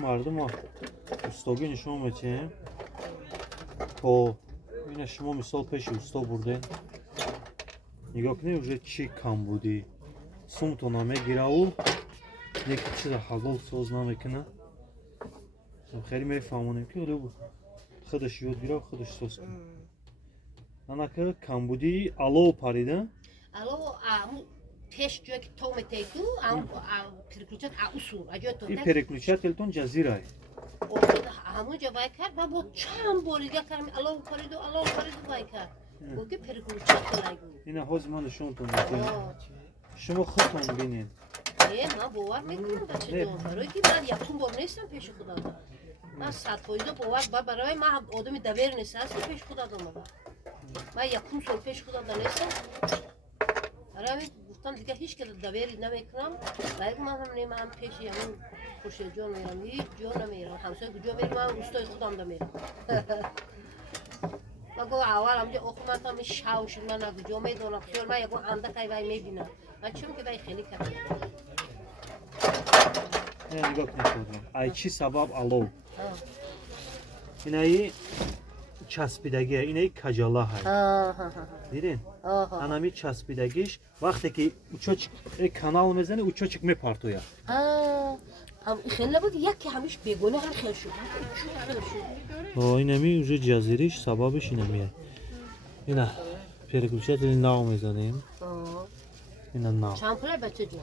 مردم ها استاگی نشون میتیم تا این شما مثال پیش استا بردین نگاه کنید уже چی کم بودی سوم تو نمیگیره و یکی چیز حلال ساز نمیکنه خیلی میفهمونیم که رو خودش یاد گیره و خودش ساز کنه انا که کم بودی الو پریده الو پیش جایی که تو میتیدو переключать اصول این переключательтон جزیره همونجا وای کرد و با چند باری دیگه کردم الو پریدو وای کرد گفت переключать اینا حوز من نشونتون میدم شما خودتون ببینید من باور میکنم بچه جان برای که من یکم بار نیستم پیش خدا من 100% باور برای من آدم دبیر نیست هستم پیش خدا دارم من یکم سال پیش خدا نیستم برای گفتم دیگه هیچ که دبیری نمیکنم ولی من هم نمیام پیش همون خوش جان میرم هیچ جا نمیرم همسایه کجا میرم من استاد خودم نمیرم من گفت اول همونجا حکومت هم شاوش من کجا میدونم خیال من یکو اندکی وای میبینم من چون که وای خیلی کردم نه نگاه کنید ای چی سبب الو اینایی چسبیدگی اینایی کجالا هست دیدین انامی چسبیدگیش وقتی که اوچوچ کانال میزنه اوچوچک میپارتویا هم خیلی بود یکی همیش بیگونه هم خیلی شد اینمی اوجه جزیریش سببش اینمیه اینا переключатель ناو میزنیم اینا ناو چند پوله بچه جون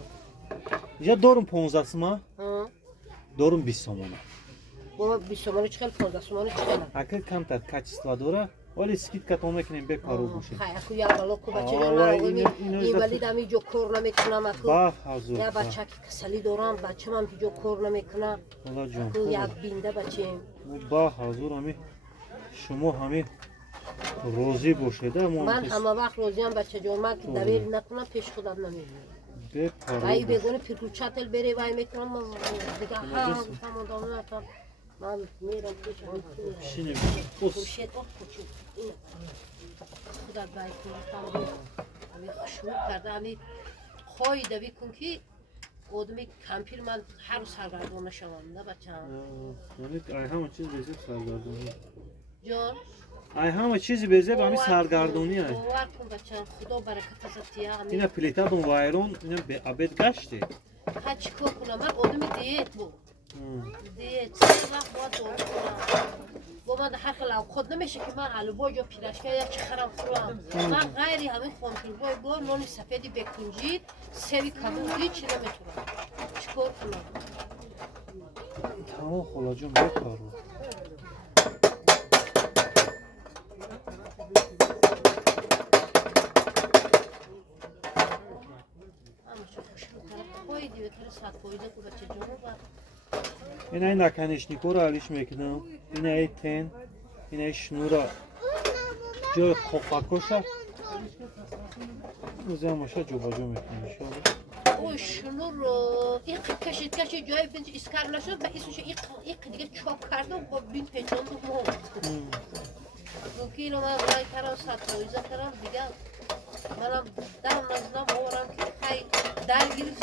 اینجا دارم 15 سومه دارم 20 سومه بابا 20 سومه چه خیلی 15 سومه چه خیلی اگه کمتر کачество داره ولی скидка то میکنیم بپارو باشه خیلی یا بالا کو بچه جون من این ولی دمی جو کور نمیکنم اكو یا بچه که کسلی دارم بچه من جو کور نمیکنم والا جون کو یک بینده بچه با حضور امی شما همین روزی باشید من همه وقت روزی هم بچه جون من که دبیر نکنم پیش خودم نمیبینم وای بگونه переключатель بری وای میکنم دیگه هم دامن نکنم من میرم پیش شینه خوشیت خوشو خدا وای کنم امی شروع کرده امی خواهی دوی کن که آدمی کمپیر من هر روز سرگردان نشوم نه بچه هم ای همه چیز بزید سرگردانی جان ای همه چیزی بزید همین سرگردانی هست باور کن بچه خدا برکت ازتیه اینا پلیتا دون وایرون اینا به عبد گشتی ها چیکار کنم من آدمی دیت بود دیت سه وقت باید دارو کنم با من هر خیلی خود نمیشه که من علوبای یا پیرشکه یا چه خرم خورم من غیری همین خانتربای با نانی سفیدی بکنجید سوی کبود هیچی نمیتونم چیکار کنم تمام خلا جون بکارو اینای نکنشنیکو رو علیش میکنم اینای تن اینای شنورا جای خوفکوشه موزه همشه جو با جو میکنم اوه شنور این کشید جای بینج اسکار نشد و ایسوش این دیگه چاپ کرده و با بین پیچاند و مون دوکی اینو من برای کردم سطویزه کردم دیگه منم درم نزدم آورم که خیلی درگیرید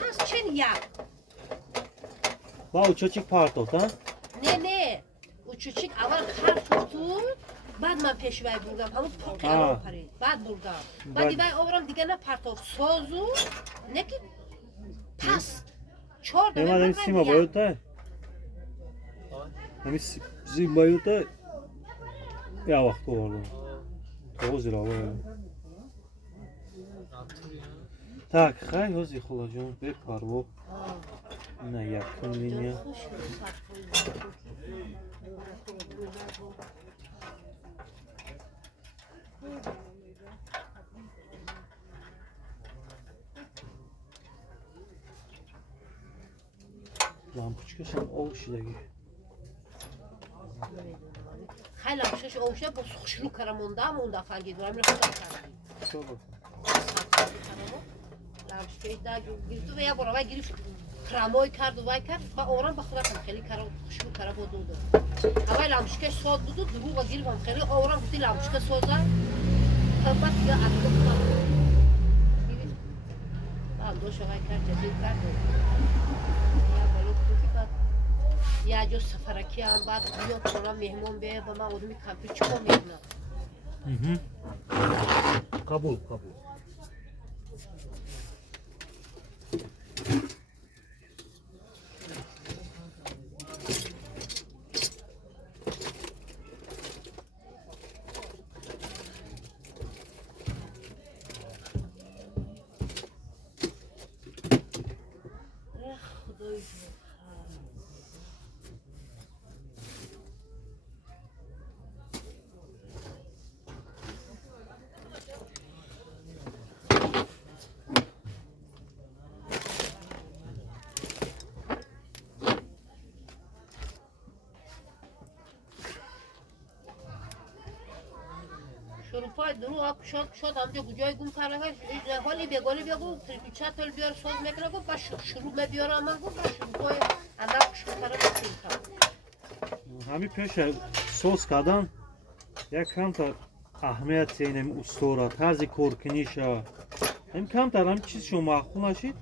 پس چین یک با اوچوچیک پارتوت ها؟ نه اوچوچیک اول حرف بود بعد من پیشوی بردم همون پاکی اول پرید بعد بردم بعد دیگه آورم دیگه نه پرتاف سازو نه که پس 4 دمه همین سیما بایوته همین سیم بایوته یا وقت بردم تو زیرا باید так خیلی هزی خلا جون بپرو نه یکم لینیا لامپوچکش هم اوشیدگی خیلی لامپوچکش اوشیده با شروع کردم مونده فنگید برای میره خودم کردم لامپوچکش دا گرفت و یا برای گرفت کرامای کرد و وای کرد با آوران با خودم خیلی شروع کردم با دو اول لامپوچکش ساز بود دو و گرفتم خیلی آوران بودی لامپوچکش سازه بعد دیگه عقیده کنم گرفت دو شوهای کرد جدید کرد یا بالو گفتی بعد یه جا سفرکی هم بعد بیاد خونه مهمون بیه با من آدمی کمپی چیکار میکنم قبول قبول خدای شروفای درو آب شد همجا کجای گم کرده حالی بگانی بگو چه تل بیار سوز میکنه گفت با شروع میبیارم من گفت با شروفای اندر شروع کرده بسیم همین پیش سوز کردن یک کمتر اهمیت اینم استورا طرز کورکنیشا این کمتر هم چیز شما معقول نشید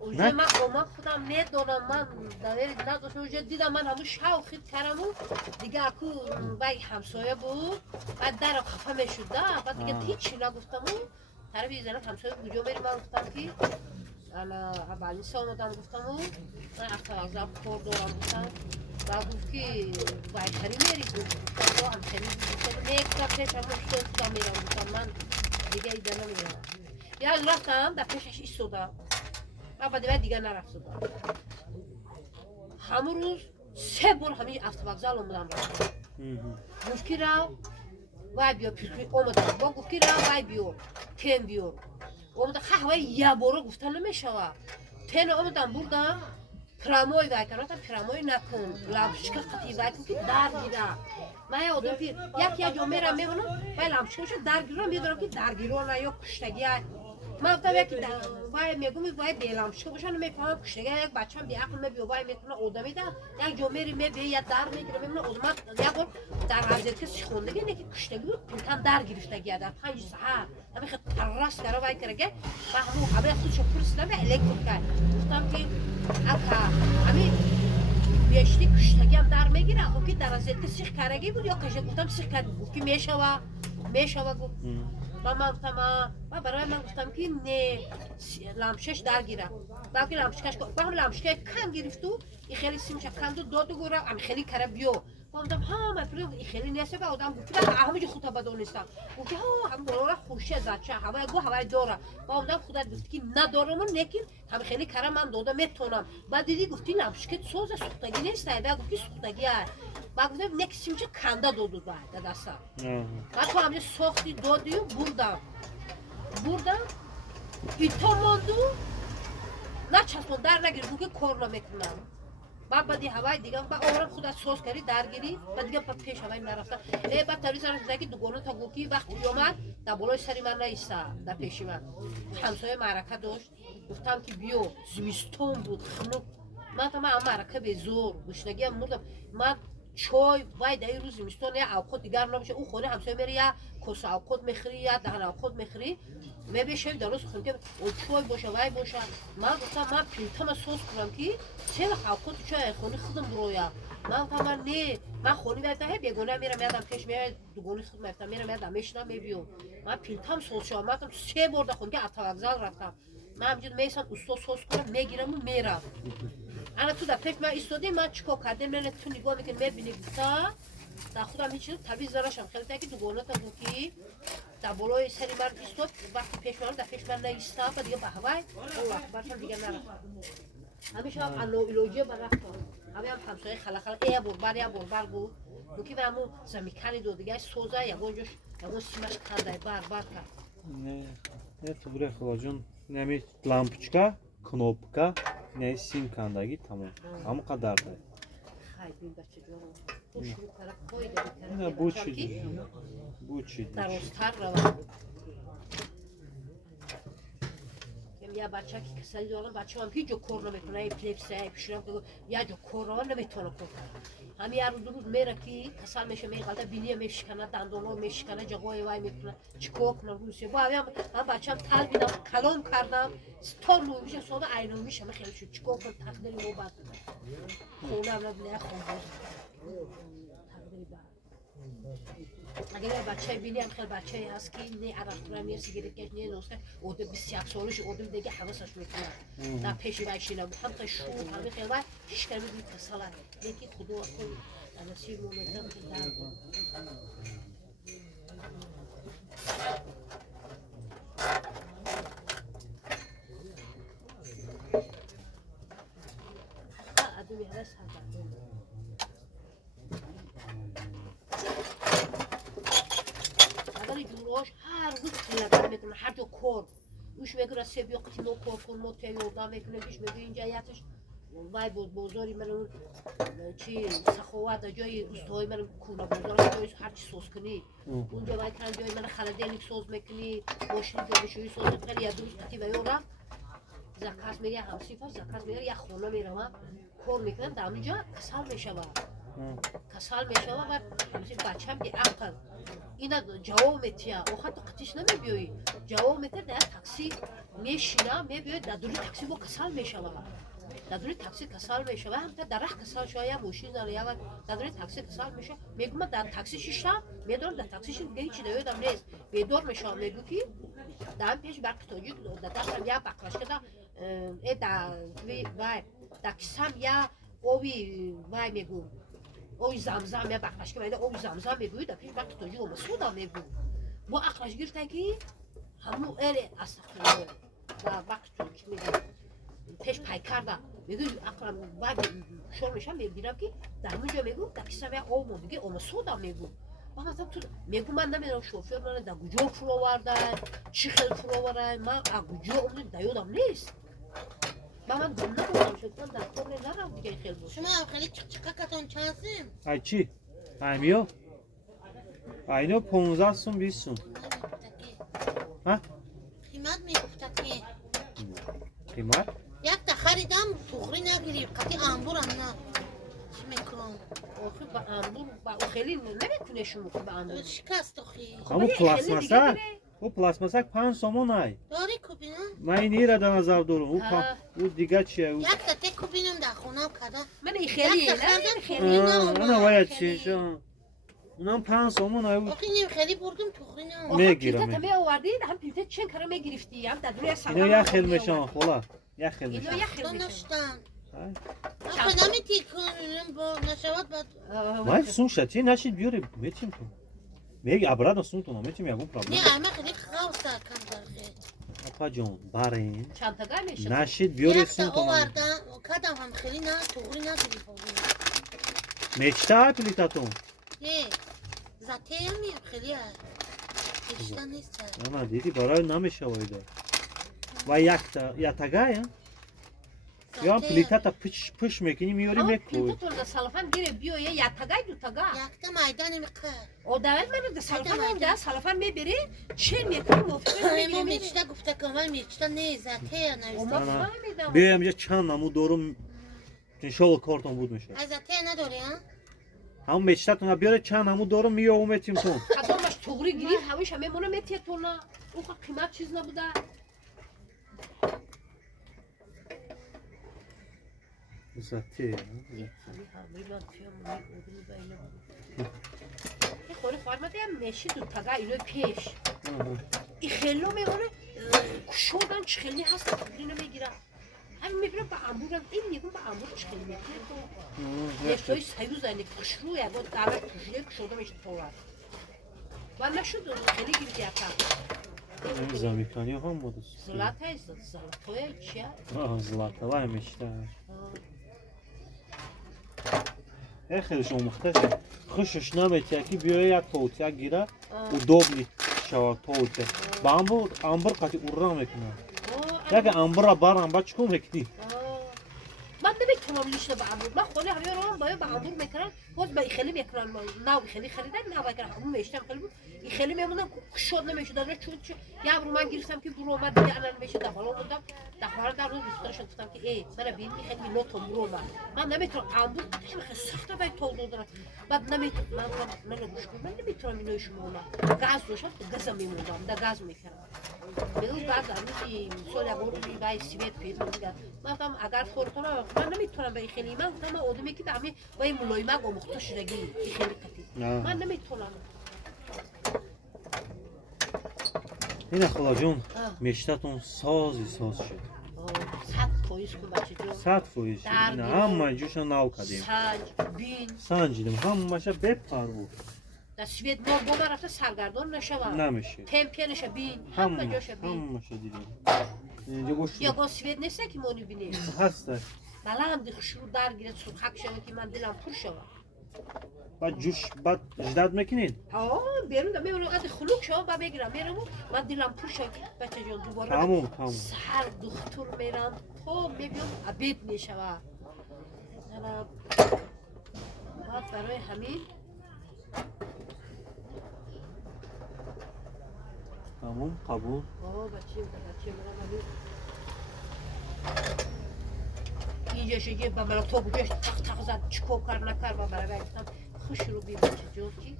اوجه من اوما خودم میدونم من دوری نداشتم اوجه دیدم من همون شوخی کردم و دیگه اکو بای همسایه بود بعد در خفه میشد بعد دیگه هیچی نگفتم و طرف یه زنه همسایه کجا میری من گفتم که انا اولی آمدم گفتم و من افتازم کار دارم گفتم و گفت که بای کری میری گفتم با همسایه گفتم میگفتم پیش همون شد خودم میرم گفتم من دیگه ایده نمیرم یا رفتم در پیشش ایستادم و دیگه نرفته بود همون روز 3 بار همین автовокзал اومدم رفتم گفت که رو وای بیا پیشی اومدم با گفت که رو وای بیا تن بیا اومدم خواهی یه بارو گفتن نمیشه تن اومدم بردم پراموی وای کردم پراموی نکن لامپشکا قطعی وای کن که در گیره من یه آدم پیر یه جا میرم میمونم وای لامپشکا در گیرم میدارم که در گیرم یا کشتگی من گفتم یکی وای میگم وای بیلامشو باشن میفهمم کشته یک بچه‌م بی عقل میبیه وای میکنه آدمی ده یک جمعه میبیه یا در میگیره میبینه آدم یک بار در حضرت کسی خوندگی نه که کشته بود پیتم در گرفتگی در 5 ساعت همین خد تراس کرده وای کرده و همه خودشو پرسیدم الکتریک کرد گفتم که اکا همین بیشتی کشتگی هم در میگیره خب که در حضرت کسی کرگی بود یا کشته گفتم سیخ کرد گفت که میشوه گفت من گفتم و برای من گفتم که نه لامشش درگیره باقی لامشکش با هم لامشکش کم گرفتو این خیلی سیمش کم دو گوره ام خیلی کرا بیو گفتم ها من پریم این خیلی نیست به آدم گفت همه خودت بدونستم گفت ها هم داره خوشه زچه هوا گو هوای داره با آدم خودت گفت که ندارم لیکن هم خیلی کرا من دادم میتونم بعد دیدی گفتی لامشکش سوز سوختگی نیست بعد گفتی سوختگی بعد گفتم نکسیم چه کنده دادو بعد دستم بعد تو همه ساختی دادی و بردم ایتا ماندو نه چسبون در نگیرم که کار نمیکنم بعد هوای دیگه بعد آورم خودت سوز کردی درگیری بعد دیگه پیش هوای نرفتم بعد تریز رفتم که دوگانه تا گوکی وقتی اومد در بالای سری من نایسته در پیش من همسایه معرکه داشت گفتم که بیو زمستون بود خنک من تا من معرکه به زور گشنگی هم مردم من چای وای در این روز زمستون یا اوقات دیگر نمیشه اون خونه همسایه میری یا کس اوقات میخری یا دهن اوقات میخری میبشه درست خونه که اون چای باشه وای باشه من گفتم من پیلتم سوز کنم که سه وقت اوقات چای خونه خودم برویا من گفتم من نه من خونه میرم بیگونه میرم یادم پیش میاد دوگانه خودم میرم یادم میشنم میبیو من پیلتم سوز شدم من 3 بار در خونه که автовокзал رفتم من همینجوری میسم استو سوز کنم میگیرم و میرم انا تو در پیش من ایستادی من چیکار کردم من تو نگاه میکنم میبینی گفتا در خودم هیچ چیز تمیز دارشم خیلی تا که دوگانه تا گوکی در بالای سری من ایستاد وقتی پیش من در پیش من نایستم و دیگه به هوای الله اکبر دیگه نرفتم همیشه هم انوئولوژی برفتم همسایه خلا ای بر بود گوکی به همون زمیکنی دو دیگه سوزه یگونجوش یگون سیمش کنده بر کرد نه تو بره خواجون نمی لامپچکا кнопка не сим кандагӣ тамом ҳама қадар да ина бучи дарозтар равад یا بچه که کسایی دارن بچه هم هیچ جو کار نمیکنه اپیلپسی پیشرم که یا جو کار نمیتونه کار کنه همین هر روز میره که کسال میشه میگه بینی میشکنه دندونا میشکنه جگوی وای میکنه چیکار کنه روسیه با هم بچه‌م تل بیدم کلام کردم ستار نو میشه صبح عینو میشه خیلی شد چیکار کنم تقدیر رو بعد خونم نبله خونم تقدیر بعد اگر بچه بینیم خیلی بچه هست که نه عرق کنم یه سیگارت کش نه نوسته اوده 27 سالش اوده دیگه حواسش میکنه نه پیش بچینم هم تا شور همه خیلی وای هیچ کاری نیست سالا یکی خدا کن انا سیر مونتم که در ادمی هست جوراش هر روز خیلی میکنه هر جا کار اوش میگه سبیا قتلو کار کن موتی یوردم میکنه پیش میگه اینجا یاتش وای بازاری من چی سخاوت جای روستای من کونا بازار جای هر چی سوز کنی اونجا وای کن جای من خالدینیک سوز میکنی ماشین جوشوی سوز میکنی یا دوست قتی بیارم زکات میگه همسیفا زکات میگه یا خونه میرم کار میکنم در اونجا کسال میشم کسال میشم و همین بچه‌م که عقل اینا جواب میتیا وقت قطعش نمیبیوی جواب میته در تاکسی میشینم میبیوی در دوری تاکسی با کسال میشم در دوری تاکسی کسال میشم هم تا در راه کسال شو یا ماشین داره یا در دوری تاکسی کسال میشه میگم من در تاکسی شیشم میدونم در تاکسی شون دیگه چی دویدم نیست بیدار میشم میگم که دام پیش برق توجیه دادم یا بکراش کردم در وای تاکسیم یا اوی وای میگم اوی زمزم یا بخش که میده اوی زمزم میگوید پیش وقت توجیه و مسعود هم میگو با اخراج گرفته که همون اره استخدامه و وقت توجیه میده پیش پای کردم میگو اخراج وای شور میشم میبینم که در اونجا میگو در کسیم یا اومو میگه او مسعود هم میگو مثلا تو میگو من نمیدونم شوفر من در کجا فرو آوردن چی خیلی فرو آوردن من از کجا اومدم در یادم نیست من گم نبودم شد من در کار نرم دیگه خیلی بود شما خیلی چقدرتون چنسیم؟ ای چی؟ ایمیو؟ اینو 15 سون 20 سون ها؟ قیمت میگفته که قیمت؟ یک تا خریدم تخری نگیری قطعی انبورم نه چی میکنم؟ آخه با انبور با خیلی نمیتونه شما با انبور شکست تخری همون پلاسماسک او پلاسماسک 5 سومون ای داری کوبی نه؟ من این ایره در نظر دارم او دیگه چیه او یک تا تی کوبینم در خونم کده من این خیلی یک تا خریدم خیلی انا باید چی شو اونم 5 سومون ای آخه نیم خیلی بردم تخری نه میگیرم پیلت همه آوردید هم پیلت چند کاره میگرفتی هم در روی سلام اینو یخل میشن خلا یخل اینو میشن یخل میشن دانشتن آخه نمیتی کنم با نشود بعد ما سون شتی نشید بیاری میتیم تو میگی ابراد سون تو میتیم یگون پرابلم نه اما خیلی خواست کم داره اپا جون بارین چند تا گای میشه نشید بیاری یک سون تا تو آوردم کدام هم خیلی نه تخری نگیری فوقی میچتا پلیتاتون نه زتی هم میم خیلی هست بیشتر نیست نه دیدی برای نمیشه وایده و یک تا یا تگای یا هم پلیتاتا پش میکنی میاری اما میکوی پیلت تو در سلافان گیره بیو یا تا گای دو تا گای یک تا میدانی میقه او داول من در سلافان هم در سلافان میبری چه میکنی موفقه ما میگیری میچتا گفته که من میچتا نه زتی او نویسته ما نه. فهمیدم بیایم یه چند نمو دورم شال کارتون بود میشه از زتی نداری ها؟ هم میچتاتون بیاره چند نمو دورم میو میتیم تو قدامش تغری گیرید همیش همه مونه میتیه تو نه او خود قیمت چیز نبوده زتی این خوری فرمده هم میشی دو تگه اینو پیش این خیلی میمونه کشودن چه خیلی هست تغری نمیگیرم همین میبینم با انبورم این میگم با انبور چه خیلی میگیره تو نشتایی سیوز اینه کشرو یا با دعوت کشیده کشوده میشه تو ور و نشد خیلی گیرد یکم زمیکانی هم بود زلات هست زلات های چیه؟ زلاتا وای میشته خیلی شما مختشه خوشش نمیتیه که بیای یک توتیه گیره و دوبلی شوار توته با انبور قطعی ارام میکنه یک انبور را برم با چکو میکنی من نمیتونم تومن لیشته به عمود من خونه همه رو باید به عمود میکنن باز به خیلی میکنن نه خیلی خریدن نه بکر همون میشتم خیلی این خیلی میمونم شد نمیشد داره چون یا برو من گرفتم که برو اومد دیگه الان میشه در بالا بودم در روز دوستانش گفتم که ای من ببین خیلی لطفا برو اومد من نمیتونم عمود خیلی سخته باید تو دادن بعد نمیتونم من گوش کنم من نمیتونم اینو شما گاز روشن گازم میموندم در گاز میکردم میگم بعد روزی سال اول بای سیبت پیدا میگم گفتم اگر خورتون من نمیتونم به خیلی من گفتم آدمی که دمی با این ملایمه و مختص شدگی خیلی کتی من نمیتونم این خلا جون مشتتون سازی ساز شد 100% کن بچه جون 100% نه همه جوشن ناو کردیم سنجیدیم همه بپر بود در سوید ما با رفته سرگردان نشوم نمیشه تمپیه نشه بین همه جاشه بین همه شو دیدیم اینجا گوشت یا با سوید نیسته که ما نبینیم هسته بله هم دیگه شروع درگیرد سرخک شوه که من دلم پر شوه بعد جوش بعد جداد میکنین بیرون دا میبرم از خلوق شوه با بگیرم میرم من دلم پر شوه بچه جان دوباره تموم سر دختر میرم تا میبیم عبید میشوه بعد برای همین تموم قبول بچه میرم همین اینجا شگه با برای تو بودش تق زد چکو کار نکر با برای گفتم خوش رو بی بچه جو کی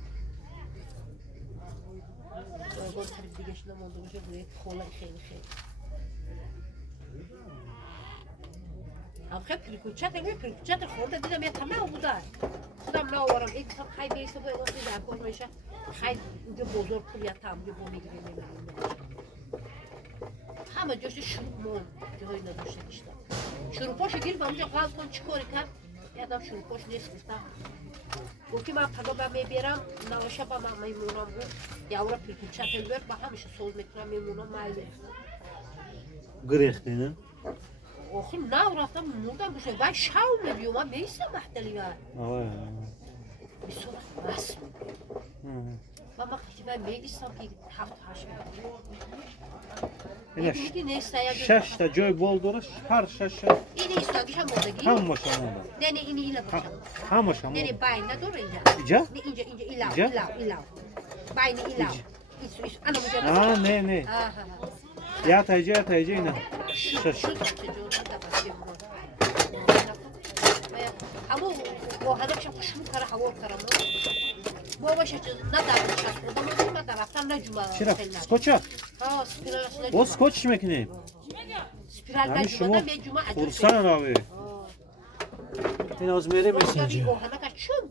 باید خرید دیگهش نمانده باشه روی خوله خیلی خیلی پریکوچت خورده دیدم یه تمه بوده خودم ناورم این گفتم خیلی بیسته باید وقتی در کار میشه خیلی اونجا بزرگ پول یا تمجه با میگیره همه جاش شروع مون جایی نداشته کشتم شروع پاشو گیر با اونجا غلط کن چی کاری کرد یادم شروع پاش نیست گفتم گفتی من پدا با میبیرم نواشه با من میمونم بود یاورا پریکوچت البر با همیشه سوز میکنم میمونم مایده گریختی نه؟ آخه نه رفتم موندم بشه باید شاو میبیو من میستم محتلی باید بسیار بس من وقتی من میگیستم که 7-8 شش تا جای بول دارش هر شش این ایستاگیش هم موردگی؟ هم باشه مونده نه اینی ایلا باشه هم باشه نه مونده باین نداره اینجا اینجا؟ اینجا ایلاو باین ایلاو نه یا تا اینجا اینا شش همون واحدکشم خشمون کاره هوا کارم باباشه ندارم شد من در رفتن نجومه چرا؟ سکوچه؟ سپیرالش نجومه او سکوچ میکنیم؟ سپیرال نجومه نه جومه خورسان راوی این از میره میسنجه واحدکش چون